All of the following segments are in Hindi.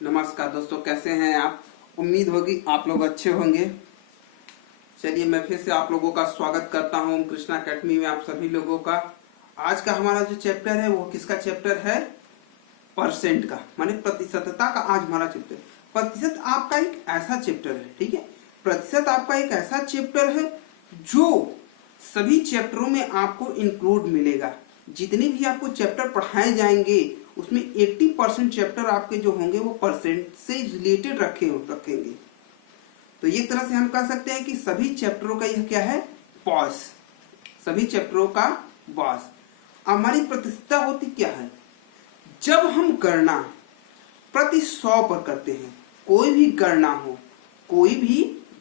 नमस्कार दोस्तों, कैसे हैं आप। उम्मीद होगी आप लोग अच्छे होंगे। चलिए मैं फिर से आप लोगों का स्वागत करता हूं कृष्णा अकेडमी में आप सभी लोगों का। आज का हमारा जो चैप्टर है वो किसका चैप्टर है? परसेंट का, माने प्रतिशतता का आज हमारा चैप्टर। प्रतिशत आपका एक ऐसा चैप्टर है, ठीक है। प्रतिशत आपका एक ऐसा चैप्टर है जो सभी चैप्टरों में आपको इंक्लूड मिलेगा। जितने भी आपको चैप्टर पढ़ाए जाएंगे उसमें 80% चैप्टर आपके जो होंगे वो परसेंट से रिलेटेड रखेंगे। तो एक तरह से हम कह सकते हैं कि सभी चैप्टरों का यह क्या है? बॉस। सभी चैप्टरों का बॉस। हमारी प्रतिशतता होती क्या है? जब हम गणना प्रति 100 पर करते हैं, कोई भी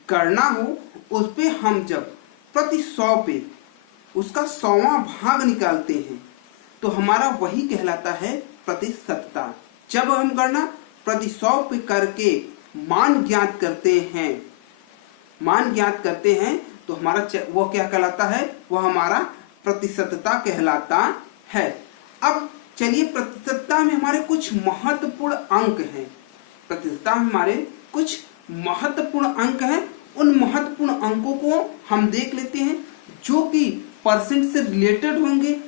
गणना हो उस पे हम जब प्रति 100 पे उसका 100वां भाग निकालते हैं तो हमारा वही कहलाता है प्रतिशतता। जब हम गणना प्रति 100 पे करके मान ज्ञात करते हैं तो हमारा वो क्या कहलाता है? वह हमारा प्रतिशतता कहलाता है। अब चलिए, प्रतिशतता में हमारे कुछ महत्वपूर्ण अंक हैं। प्रतिशतता में हमारे कुछ महत्वपूर्ण अंक हैं। उन महत्वपूर्ण अंकों को हम देख लेते हैं जो कि परसेंट से रिलेटेड होंगे।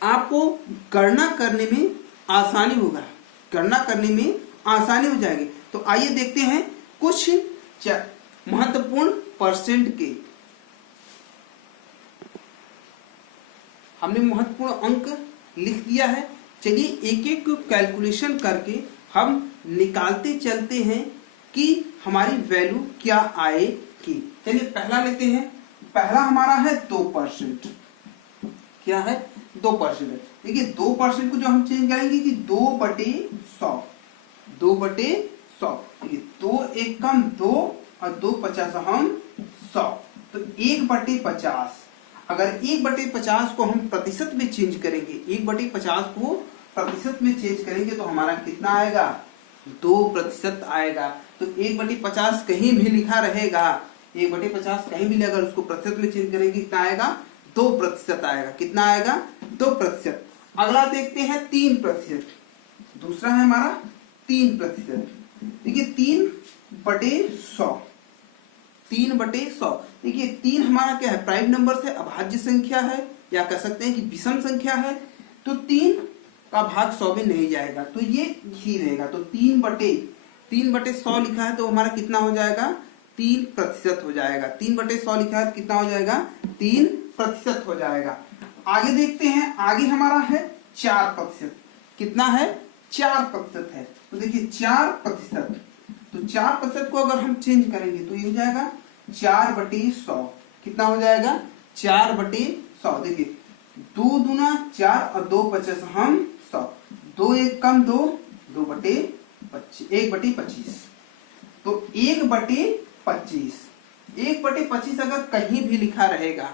आपको गणना करने में आसानी होगा, गणना करने में आसानी हो जाएगी। तो आइए देखते हैं कुछ महत्वपूर्ण परसेंट के। हमने महत्वपूर्ण अंक लिख दिया है। चलिए एक एक कैलकुलेशन करके हम निकालते चलते हैं कि हमारी वैल्यू क्या आएगी। चलिए पहला लेते हैं। पहला हमारा है 2%। क्या है? 2%। देखिए 2% को जो हम चेंज करेंगे कि 2/100। 2/100। देखिए 2 एक कम 2 और 2 50 हम 100। तो 1/50। अगर 1/50 को हम प्रतिशत में चेंज करेंगे, 1/50 को प्रतिशत में चेंज करेंगे तो हमारा कितना आएगा? 2% आएगा। तो 1/50 कहीं भी लिखा रहेगा, 1/50 कहीं भी अगर उसको प्रतिशत में चेंज करेंगे कितना आएगा? 2% आएगा। कितना आएगा? 2%। अगला देखते हैं 3%। दूसरा है हमारा 3%। देखिए 3/100। 3/100। देखिए 3 हमारा क्या है? प्राइम नंबर से अभाज्य संख्या है, या कह सकते हैं कि विषम संख्या है। तो 3 का भाग 100 में नहीं जाएगा, तो ये ही रहेगा। तो 3/100 लिखा है तो हमारा कितना हो जाएगा? 3% हो जाएगा। 3/100 लिखा है तो कितना हो जाएगा? 3% हो जाएगा। आगे देखते हैं। आगे हमारा है 4%। कितना है? 4% है। तो देखिए 4%। तो 4% को अगर हम चेंज करेंगे तो ये हो जाएगा 4/100। कितना हो जाएगा? 4/100। देखिए 2 दूना 4 और 2 50 हम 100। 2 एक कम 2, 1/25। तो 1/25। 1/25 अगर कहीं भी लिखा रहेगा,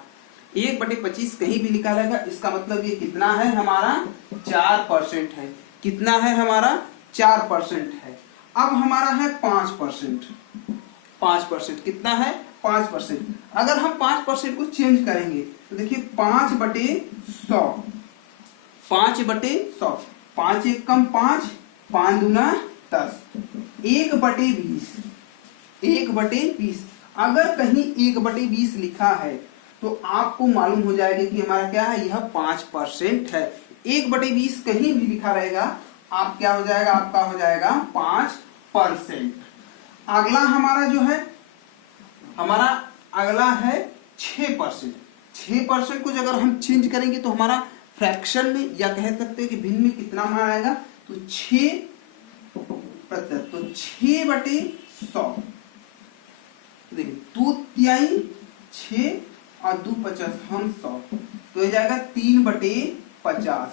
1/25 कहीं भी लिखा रहेगा, इसका मतलब ये कितना है? हमारा 4% है। कितना है? हमारा 4% है। अब हमारा है 5%। 5% कितना है? 5%। अगर हम 5% को चेंज करेंगे तो देखिए 5/100। 5/100। 5 एक कम 5, 5 दूना 10। 1/20। 1/20। अगर कहीं 1/20 लिखा है तो आपको मालूम हो जाएगा कि हमारा क्या है? यह 5% है। 1/20 कहीं भी लिखा रहेगा, आप क्या हो जाएगा? आपका हो जाएगा 5%। अगला हमारा जो है, हमारा अगला है 6%। 6% को अगर हम चेंज करेंगे तो हमारा फ्रैक्शन में, या कह सकते हैं कि भिन्न में कितना हमारा आएगा? तो 6%। तो 6/100। देखिए 2 तिहाई 6 और 2 50 हम 100। तो ये जाएगा 3/50।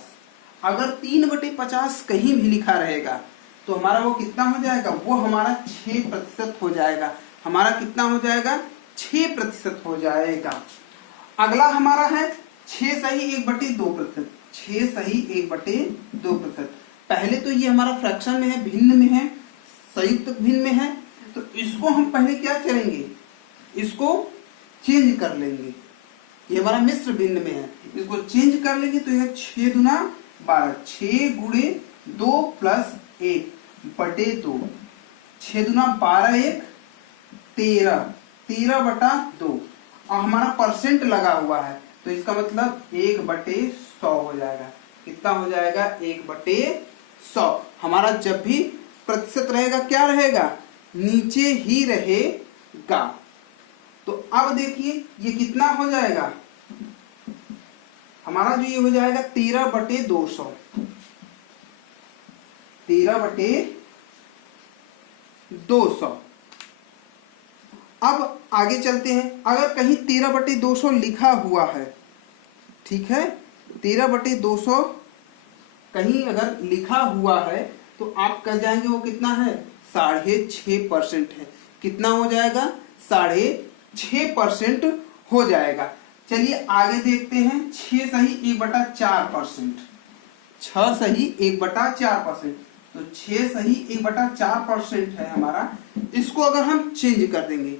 अगर 3/50 कहीं भी लिखा रहेगा तो हमारा वो कितना हो जाएगा? वो हमारा 6% हो जाएगा। हमारा कितना हो जाएगा? 6% हो जाएगा। अगला हमारा है 6 सही 1/2%। 6 सही 1/2%। पहले तो ये हमारा फ्रैक्शन में है, भिन्न में है, संयुक्त भिन्न में है। तो इसको हम पहले क्या करेंगे? इसको चेंज कर लेंगे। ये हमारा मिश्र भिन्न में है, इसको चेंज कर लेंगे तो यह 6 दूना 12। 6 गुणे 2 + 1 बटे 2, 6 दूना 12, 1 13, 13 बटा 2। और हमारा परसेंट लगा हुआ है तो इसका मतलब 1/100 हो जाएगा। कितना हो जाएगा? 1/100। हमारा जब भी प्रतिशत रहेगा क्या रहेगा? नीचे ही रहेगा। तो अब देखिए ये कितना हो जाएगा हमारा, जो ये हो जाएगा 13/200, 13/200। अब आगे चलते हैं। अगर कहीं 13/200 लिखा हुआ है, ठीक है, 13/200 कहीं अगर लिखा हुआ है तो आप कह जाएंगे वो कितना है? 6.5% है। कितना हो जाएगा? 6.5% हो जाएगा। चलिए आगे देखते हैं। 6 सही 1/4%, 6 सही 1/4%, तो 6 सही 1/4% है हमारा। इसको अगर हम चेंज कर देंगे,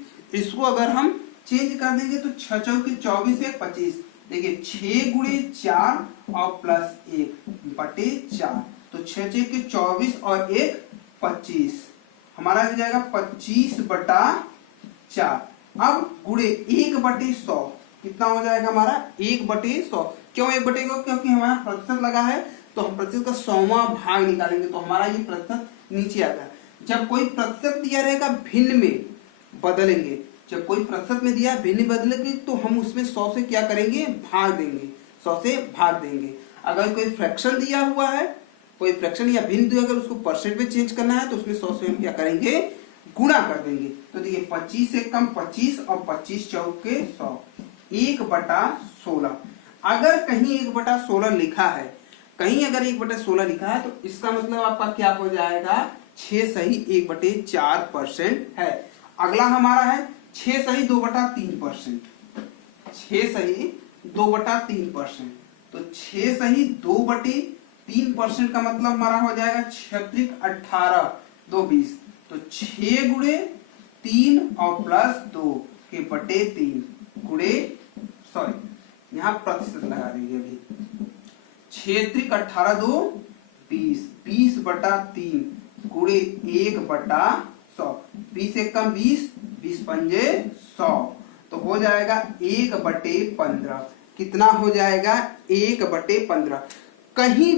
तो 6 चौके 24, 1 25। देखिए 6 गुणे 4 और प्लस 1/4, तो 6 चौके 24 और 1 25, हमारा हो जाएगा 25/4। अब गुणे 1/100, कितना हो जाएगा हमारा? 1/100। क्यों 1/100? क्योंकि हमारा प्रतिशत लगा है तो हम प्रतिशत का 100वां भाग निकालेंगे तो हमारा ये प्रतिशत नीचे आएगा। जब कोई प्रतिशत दिया रहेगा भिन्न में बदलेंगे, जब कोई प्रतिशत में दिया भिन्न बदलेंगे तो हम उसमें 100 से क्या करेंगे? भाग देंगे, 100 से भाग देंगे। अगर कोई फ्रैक्शन दिया हुआ है, कोई फ्रैक्शन या भिन्न दिया, अगर उसको परसेंट में चेंज करना है तो उसमें 100 से हम क्या करेंगे? गुणा कर देंगे। तो देखिए 25 से कम 25 और 25 चौके 100, 1/16। अगर कहीं 1/16 लिखा है, कहीं अगर 1/16 लिखा है तो इसका मतलब आपका क्या हो जाएगा? 6 सही 1/4% है। अगला हमारा है 6 सही 2/3%, 6 सही 2/3%, तो 6 सही 2/3% का मतलब हमारा हो जाएगा 6 18, 2 20, तो 6 गुणे 3 और प्लस 2 के बटे 3 गुणे, सॉरी यहाँ प्रतिशत लगा देंगे अभी, 6 18, 2 20, 20/3 गुणे 1/100, 20 एक कम 20, 20 पंजे 100, तो हो जाएगा 1/15। कितना हो जाएगा? 1/15। कहीं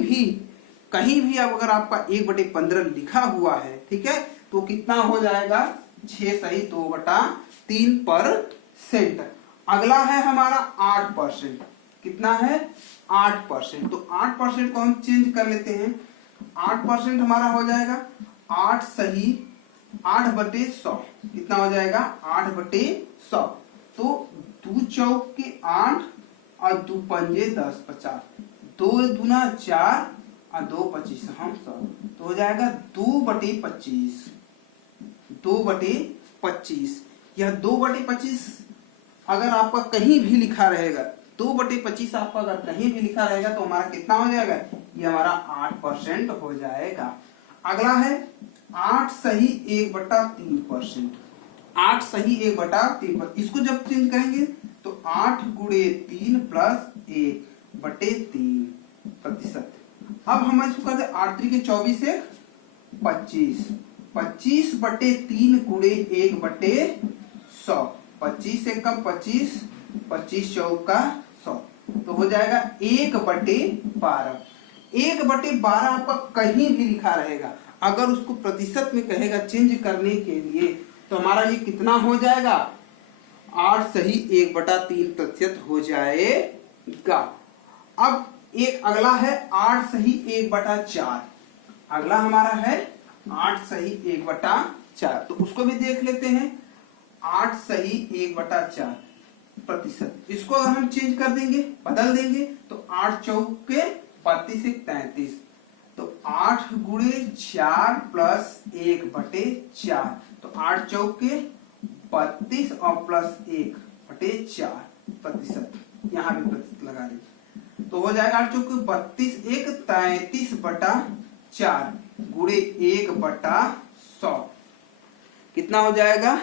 भी अब अगर आपका 1/15 लिखा हुआ है, ठीक है, तो कितना हो जाएगा? 6 सही 2/3%। अगला है हमारा 8%। कितना है? 8%। तो 8% को हम चेंज कर लेते हैं। 8% हमारा हो जाएगा 8 सही 8/100। कितना हो जाएगा? 8/100। तो 2 चौक के 8 और 2 पंजे 10, 50, 2 दूना 4 और 2 25 हम 100, तो हो जाएगा 2/25। 2/25। यह 2/25 अगर आपका कहीं भी लिखा रहेगा, 2/25 आपका अगर कहीं भी लिखा रहेगा तो हमारा कितना हो जाएगा? ये हमारा 8% हो जाएगा। अगला है 8 सही 1/3%, 8 सही 1/3%। इसको जब चेंज करेंगे तो 8 गुणे 3 प्लस 1/3%। अब हम इसको कर दे 8 3 के 24 से 25, 25/3 गुणे 1/100, 25 से कम 25, 25 चौका 100, तो हो जाएगा 1/12। 1/12 आपका कहीं भी लिखा रहेगा, अगर उसको प्रतिशत में कहेगा चेंज करने के लिए तो हमारा ये कितना हो जाएगा? 8 सही 1/3% हो जाएगा। अब एक अगला है 8 सही 1/4। अगला हमारा है 8 सही 1/4, तो उसको भी देख लेते हैं। 8 सही 1/4%, इसको अगर हम चेंज कर देंगे, बदल देंगे, तो 8 चौके 32 से 33, तो 8 गुणे 4 प्लस 1/4, तो 8 चौके 32 और प्लस 1/4%। यहाँ भी प्रतिशत लगा देंगे तो हो जाएगा 8 चौके 32, 1 33/4 गुणे 1/100, कितना हो जाएगा?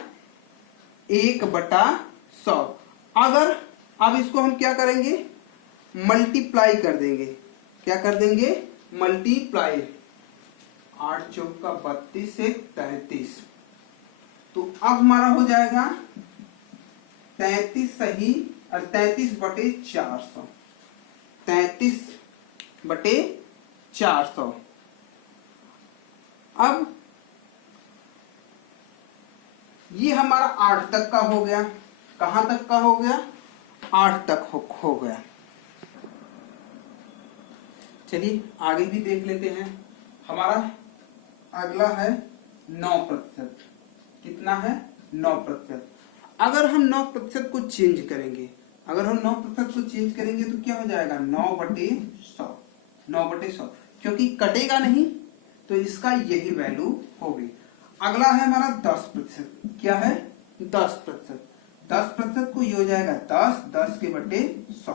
1/100। अगर अब इसको हम क्या करेंगे? मल्टीप्लाई कर देंगे। क्या कर देंगे? मल्टीप्लाई। 8 चौका 32 एक 33। तो अब हमारा हो जाएगा 33 सही और 33/400। 33/400। अब ये हमारा 8 तक का हो गया। कहां तक का हो गया? 8 तक हो गया। चलिए आगे भी देख लेते हैं। हमारा अगला है 9%। कितना है? 9%। अगर हम 9% को चेंज करेंगे, तो क्या हो जाएगा? 9/100। 9/100 क्योंकि कटेगा नहीं तो इसका यही वैल्यू होगी। अगला है हमारा 10%। क्या है? 10%। 10% को ये हो जाएगा 10, 10 के बटे 100।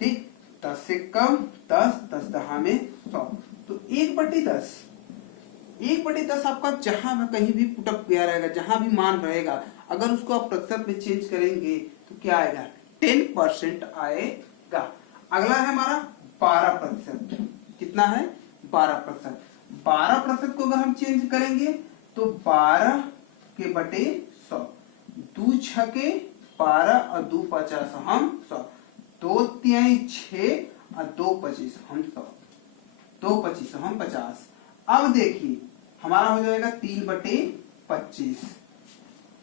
ठीक, 10 से कम 10, 10 दहा में 100, तो 1/10। 1/10 आपका जहां कहीं भी पुटअप किया रहेगा, जहां भी मान रहेगा, अगर उसको आप प्रतिशत में चेंज करेंगे तो क्या आएगा? 10% आएगा। अगला है हमारा 12%। कितना है? 12%। 12% को अगर हम चेंज करेंगे तो 12 के बटे 100। 2 छके 12 और 2 50 हम 100। 2 तिहाई 6 और 2 25 हम 100। 2 25 हम 50। अब देखिए हमारा हो जाएगा 3/25।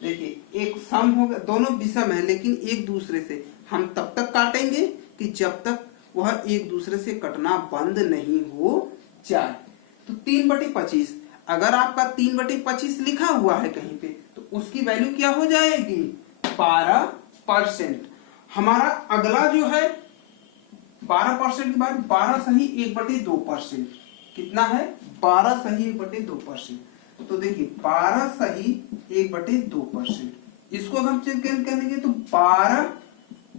देखिए एक सम होगा, दोनों विषम है लेकिन एक दूसरे से हम तब तक काटेंगे कि जब तक वह एक दूसरे से कटना बंद नहीं हो जाए। तो 3/25, अगर आपका 3/25 लिखा हुआ है कहीं पे तो उसकी वैल्यू क्या हो जाएगी? 12%। हमारा अगला जो है 12% के बाद 12 सही 1/2%। कितना है? 12 सही 1/2%। तो देखिए 12 सही 1/2%। इसको अगर हम चेक करेंगे तो 12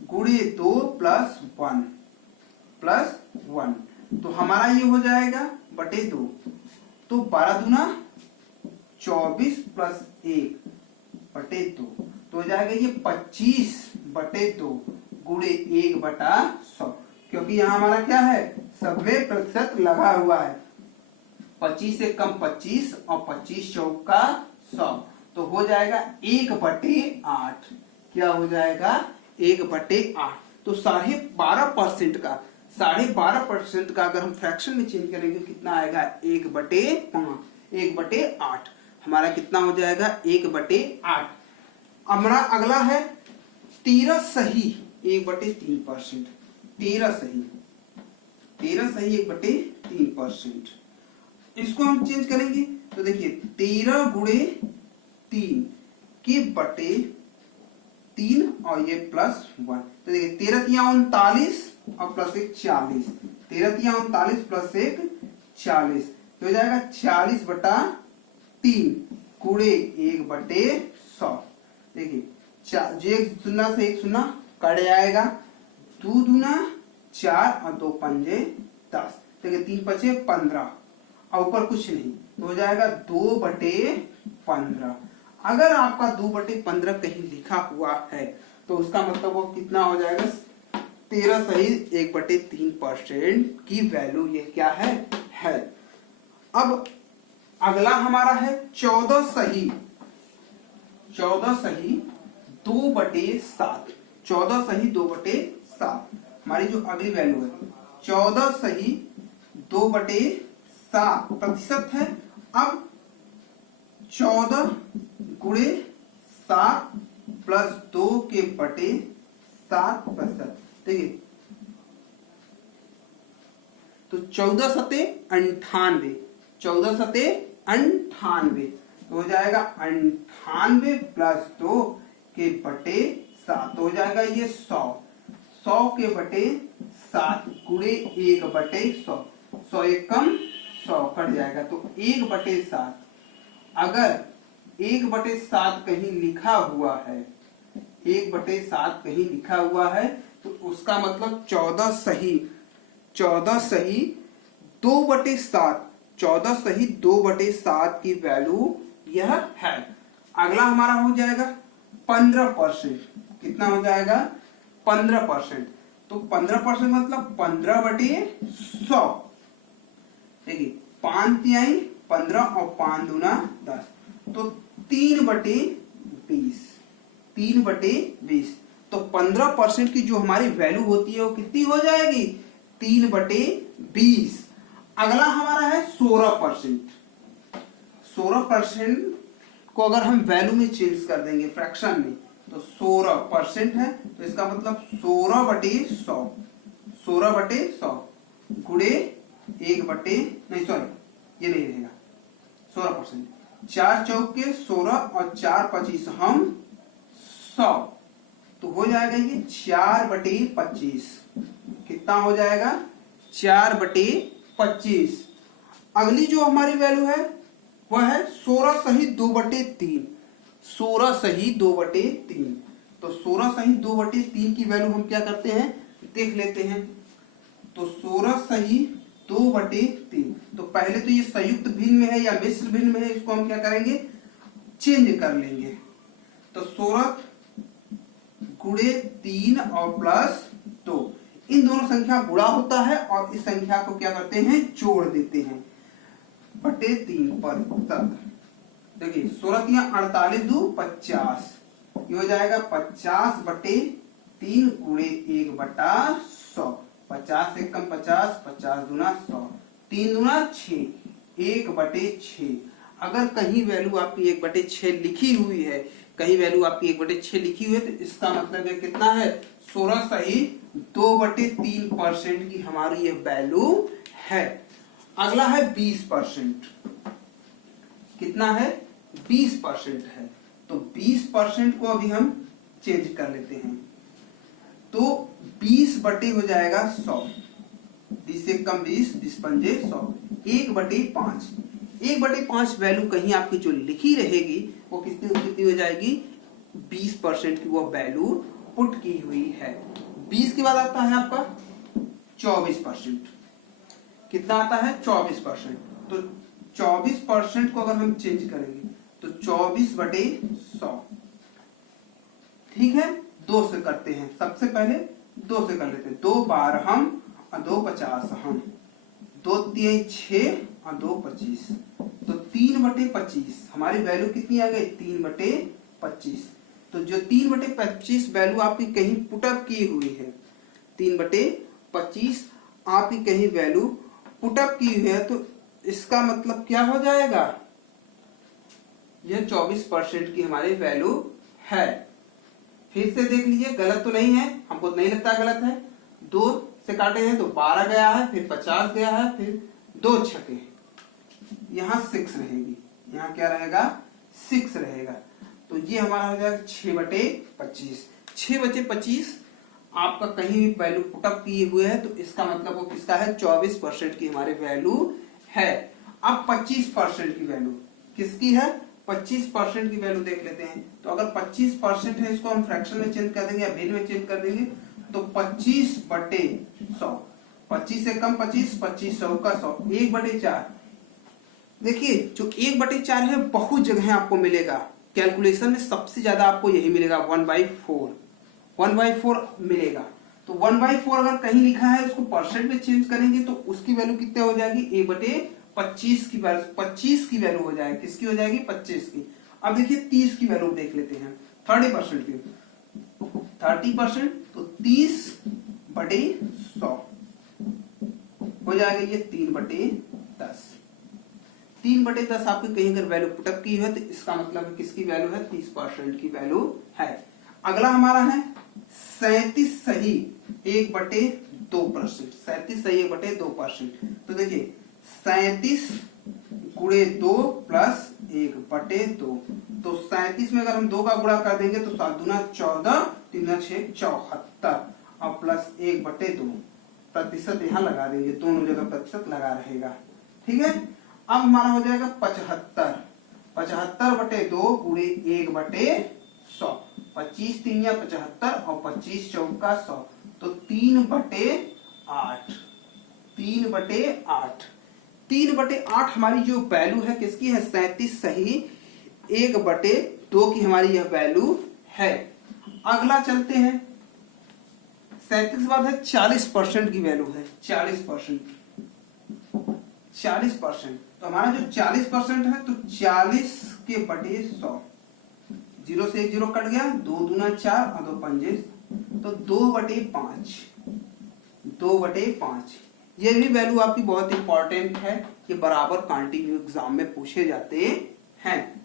गुणे 2 प्लस 1 तो हमारा ये हो जाएगा बटे 2। तो 12 दूना 24 प्लस 1/2 तो हो जाएगा ये 25/2 गुणे 1/100। क्योंकि यहाँ हमारा क्या है? 90% लगा हुआ है। 25 से कम 25 और 25 चौका 100 तो हो जाएगा 1/8। क्या हो जाएगा? 1/8। तो 12.5% का अगर हम फ्रैक्शन में चेंज करेंगे कितना आएगा? 1/5। 1/8 हमारा कितना हो जाएगा? 1/8। हमारा अगला है 13 सही 1/3%। 13 सही 1/3%। इसको हम चेंज करेंगे तो देखिए 13 गुणे 3 के बटे 3 और ये प्लस 1 तो देखिए 13 तिया 39 और प्लस 1 40। 13 तिया 39 प्लस 1 40 तो हो जाएगा 40/3 गुणे 1/100। देखिए जो 1 शून्य से 1 शून्य कट जाएगा। 2 दूना 4 और 2 पंजे 10। देखिए 3 5 15 और ऊपर कुछ नहीं तो हो जाएगा 2/15। अगर आपका 2/15 कहीं लिखा हुआ है तो उसका मतलब वो कितना हो जाएगा? 13 सही 1/3% की वैल्यू ये क्या है? अब अगला हमारा है 14 सही 2/7। 14 सही 2/7 हमारी जो अगली वैल्यू है। 14 सही 2/7 प्रतिशत है। अब 14 गुणे 7 प्लस 2 के बटे 7%। देखिए तो 14 सते 98। 14 सते 98 तो हो जाएगा 98 प्लस 2 के बटे 7 तो हो जाएगा ये 100। 100 के बटे 7 गुणे 1/100। 100 एक कम 100 कट जाएगा तो 1/7। अगर 1/7 कहीं लिखा हुआ है 1/7 कहीं लिखा हुआ है तो उसका मतलब 14 सही 2/7। 14 सही 2/7 की वैल्यू यह है। अगला हमारा हो जाएगा 15%। कितना हो जाएगा? 15%। तो 15% मतलब 15/100। देखिए 5 तिहाई 15 और 5 दूना 10, तो 3/20, 3/20। तो 15% की जो हमारी वैल्यू होती है वो कितनी हो जाएगी, 3/20। अगला हमारा है 16%। 16% को अगर हम वैल्यू में चेंज कर देंगे फ्रैक्शन में, तो 16% है, तो इसका मतलब 16/100, 16/100 गुणे 1/, नहीं सॉरी ये नहीं रहेगा 16%, 4 चौके 16 और 4 25 हम 100, तो हो जाएगा ये 4/25। कितना हो जाएगा, 4/25। अगली जो हमारी वैल्यू है वह है 16 सही 2/3, 16 सही 2/3। तो 16 सही 2/3 की वैल्यू हम क्या करते हैं, देख लेते हैं। तो 16 सही 2/3, तो पहले तो ये संयुक्त भिन्न में है या मिश्र भिन्न में है, इसको हम क्या करेंगे, चेंज कर लेंगे। तो 16 गुणे 3 और प्लस 2, इन दोनों संख्या गुणा होता है और इस संख्या को क्या करते हैं, जोड़ देते हैं /3 पर। देखिए 16 × 48 2 50, ये हो जाएगा 50/3 गुणे 1/100, 50 से कम 50, 50 दूना 100, 3 दूना 6, 1/6। अगर कहीं वैल्यू आपकी 1/6 लिखी हुई है, कहीं वैल्यू आपकी 1/6 लिखी हुई है, तो इसका मतलब है कितना है, 16 सही 2/3% की हमारी ये वैल्यू है। अगला है 20%। कितना है, 20% है। तो 20% को अभी हम चेंज कर लेते हैं। तो 20 हो जाएगा 100, 20 से कम 20, 20 पंजे 100, 1/5। 1/5 वैल्यू कहीं आपकी जो लिखी रहेगी वो कितनी हो जाएगी, 20% की वो वैल्यू पुट की हुई है। 20 के बाद आता है आपका 24%। कितना आता है, 24%। तो 24% को अगर हम चेंज करेंगे तो 24/100, ठीक है। 2 से करते हैं, सबसे पहले 2 से कर लेते हैं। 2 12 हम और 2 50 हम, 2 3 6 और 2 25, तो 3/25 हमारी वैल्यू कितनी आ गई, 3/25। तो जो 3/25 वैल्यू आपकी कहीं पुटअप की हुई है, 3/25 आपकी कहीं वैल्यू पुटअप की हुई है, तो इसका मतलब क्या हो जाएगा, यह 24% की हमारी वैल्यू है। फिर से देख लीजिए, गलत तो नहीं है, हमको नहीं लगता गलत है। 2 से काटे हैं तो 12 गया है, फिर 50 गया है, फिर 2 छके, यहाँ 6 रहेगी, यहाँ क्या रहेगा, 6 रहेगा। तो ये हमारा हो जाएगा 6/25। 6/25 आपका कहीं भी वैल्यू पुटअप किए हुए है, तो इसका मतलब वो किसका है, 24% की हमारी वैल्यू है। अब 25% की वैल्यू किसकी है, 25% की वैल्यू देख लेते हैं। तो अगर 25% है, इसको हम फ्रैक्शन में चेंज कर देंगे या भिन्न में चेंज कर देंगे, तो 25/100, 25 से कम 25, 25 100 का 100, 1/4। देखिए जो 1/4 है बहुत जगह आपको मिलेगा, कैलकुलेशन में सबसे ज्यादा आपको यही मिलेगा, 1/4, 1/4 मिलेगा। तो 1/4 अगर कहीं लिखा है, उसको परसेंट में चेंज करेंगे तो उसकी वैल्यू कितने हो जाएगी, 1/25 की वैल्यू, 25 की वैल्यू हो जाएगी, किसकी हो जाएगी, 25 की। अब देखिए 30 की वैल्यू देख लेते हैं, 30% की, 30%, तो 30/100 हो जाएगा ये 3/10। 3/10 आपकी कहीं अगर वैल्यू पुटअप की है, तो इसका मतलब किसकी वैल्यू है, 30% की वैल्यू है। अगला हमारा है 37 सही 1/2%, 37 सही 1/2%। तो देखिए 37 गुणे 2 प्लस 1/2, तो 37 में अगर हम 2 का गुणा कर देंगे तो 7 दूना 14, 3 दूना 6 74 और प्लस 1/2 प्रतिशत यहाँ लगा देंगे, दोनों जगह प्रतिशत लगा रहेगा, ठीक है। अब हमारा हो जाएगा 75, 75/2 गुणे 1/100, 25 3 या 75 और 25 चौका 100, तो 3/8, 3/8। 3/8 हमारी जो वैल्यू है किसकी है, 37 सही 1/2 की हमारी यह वैल्यू है। अगला चलते हैं, 37 के बाद है 40% की वैल्यू है, 40%, 40%। तो हमारा जो 40% है तो 40 के बटे 100, 0 से 1 0 कट गया, 2 दूना 4 और 2 पंजे, तो 2/5, 2/5। ये भी वैल्यू आपकी बहुत इंपॉर्टेंट है, ये बराबर क्वांटिटी एग्जाम में पूछे जाते हैं।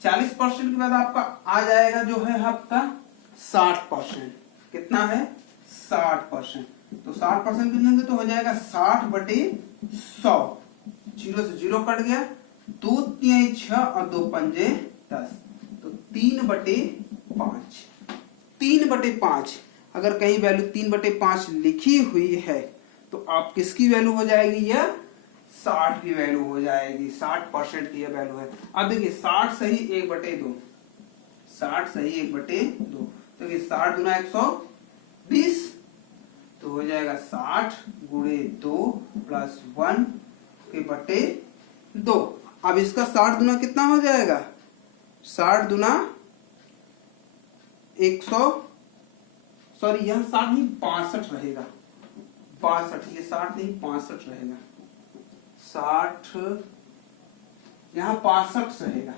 40% के बाद आपका आ जाएगा जो है आपका 60%। कितना है? 60%। तो 60% कितने तो हो जाएगा 60/100, 0 से 0 कट गया, 2 3 6 और 2 पंजे 10, तो 3/5। 3/5 अगर कहीं वैल्यू 3/5 लिखी हुई है तो आप किसकी वैल्यू हो जाएगी? यह 60 की वैल्यू हो जाएगी। 60% की यह वैल्यू है। अब देखिए 60 सही 1/2, 60 सही 1/2, तो ये 60 दूना 120, तो हो जाएगा 60 गुणे 2 प्लस 1 के बटे 2। अब इसका 60 दूना कितना हो जाएगा? 60 दूना 100, सॉरी यह 60 नहीं 62 रहेगा, 62, ये 60 नहीं 65 रहेगा, 60 यहाँ 65 रहेगा,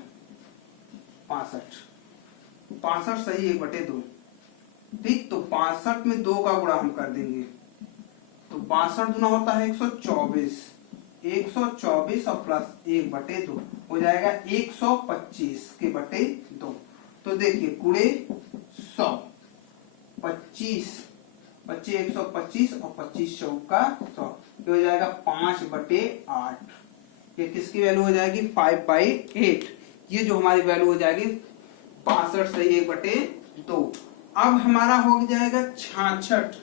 65 सही 1/2। ठीक, तो 65 में 2 का गुणा हम कर देंगे, तो 62 गुना होता है 124, 124 और प्लस 1/2 हो जाएगा 125 के बटे 2। तो देखिए गुणे 100, 25 बच्चे 125 और 25 चौका 100, ये हो जाएगा 5/8। ये किसकी वैल्यू हो जाएगी? 5/8। ये जो हमारी वैल्यू हो जाएगी 62 सही 1/2। अब हमारा हो जाएगा 66,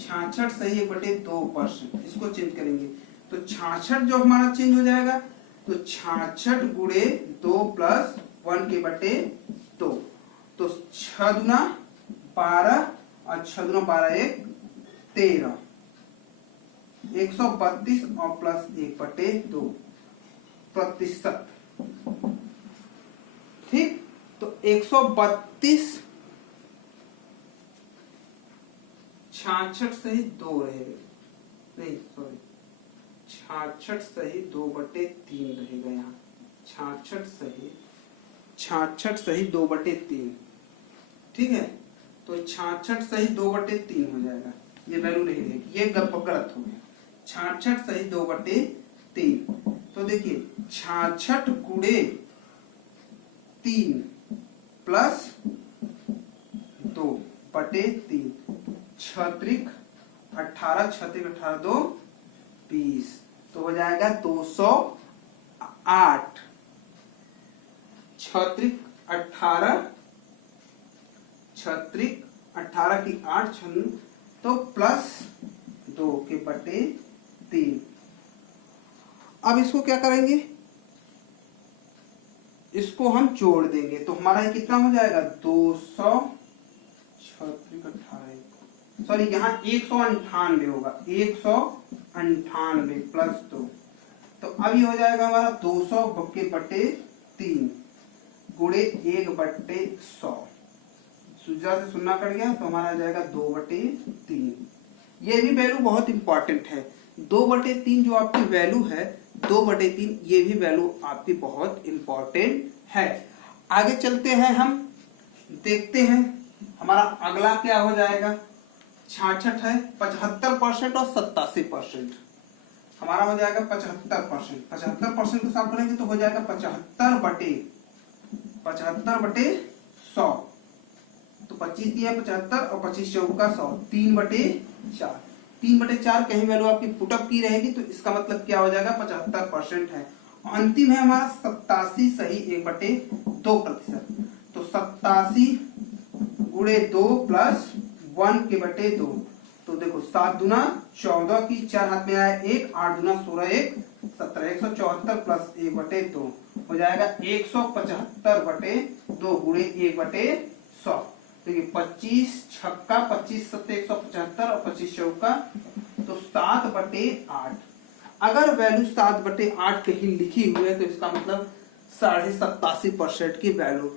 66 सही 1/2%। इसको चेंज करेंगे तो 66 जो हमारा चेंज हो जाएगा, तो 66 गुणे 2 प्लस 1 के बटे 2, तो 6 दूना 12 और 6 दूना 12 1 13, 132 और प्लस 1/2 प्रतिशत। ठीक, तो 132, 66 सही 2 रहेगा, नहीं सॉरी 66 सही 2/3 रहेगा यहाँ, 66 सही 2/3। ठीक है, तो 66 सही 2/3 हो जाएगा, ये वैल्यू नहीं रहेगी, ये गलत हो गया। 66 सही 2/3, तो देखिए 66 गुणे 3 प्लस 2/3, 6 18, 6 18 2 20, तो हो जाएगा 208, 6 18, 6 18 की 8 6, तो प्लस 2 के बटे 3। अब इसको क्या करेंगे? इसको हम जोड़ देंगे, तो हमारा ये कितना हो जाएगा? 200, 6 18, सॉरी यहाँ 198 होगा, 198 प्लस 2, तो अब ये हो जाएगा हमारा 200 के बटे 3 गुणे 1/100, सुजा से सुन्ना कट गया, तो हमारा आ जाएगा 2/3। ये भी वैल्यू बहुत इंपॉर्टेंट है। 2/3 जो आपकी वैल्यू है 2/3, ये भी वैल्यू आपकी बहुत इंपॉर्टेंट है। आगे चलते हैं, हम देखते हैं हमारा अगला क्या हो जाएगा। 66 है, 75% और 87%, हमारा हो जाएगा 75%। 75% को साफ करेंगे तो हो जाएगा 75/100, तो 25 दिया 75 और 25 चौका 100, 3/4। 3/4 कहीं वैल्यू आपकी पुटअप की रहेगी, तो इसका मतलब क्या हो जाएगा? 75% है। अंतिम है हमारा 87 सही 1/2%, तो 87 गुणे 2 प्लस 1 के बटे 2, तो देखो 7 दूना 14 की 4 हाथ में आया 1, 8 दूना 16 1 17, 174 प्लस 1/2 हो जाएगा 175/2 गुणे 1/100। देखिए 25 छक्का 25 7 175 और 25 चौका, तो 7/8। अगर वैल्यू 7/8 कहीं लिखी हुई है तो इसका मतलब 87.5% की वैल्यू।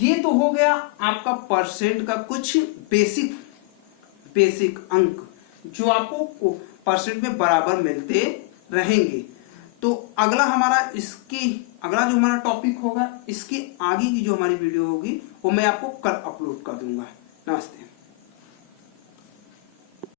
ये तो हो गया आपका परसेंट का कुछ बेसिक अंक जो आपको परसेंट में बराबर मिलते रहेंगे। तो अगला जो हमारा टॉपिक होगा, इसके आगे की जो हमारी वीडियो होगी वो मैं आपको कल अपलोड कर दूंगा। नमस्ते।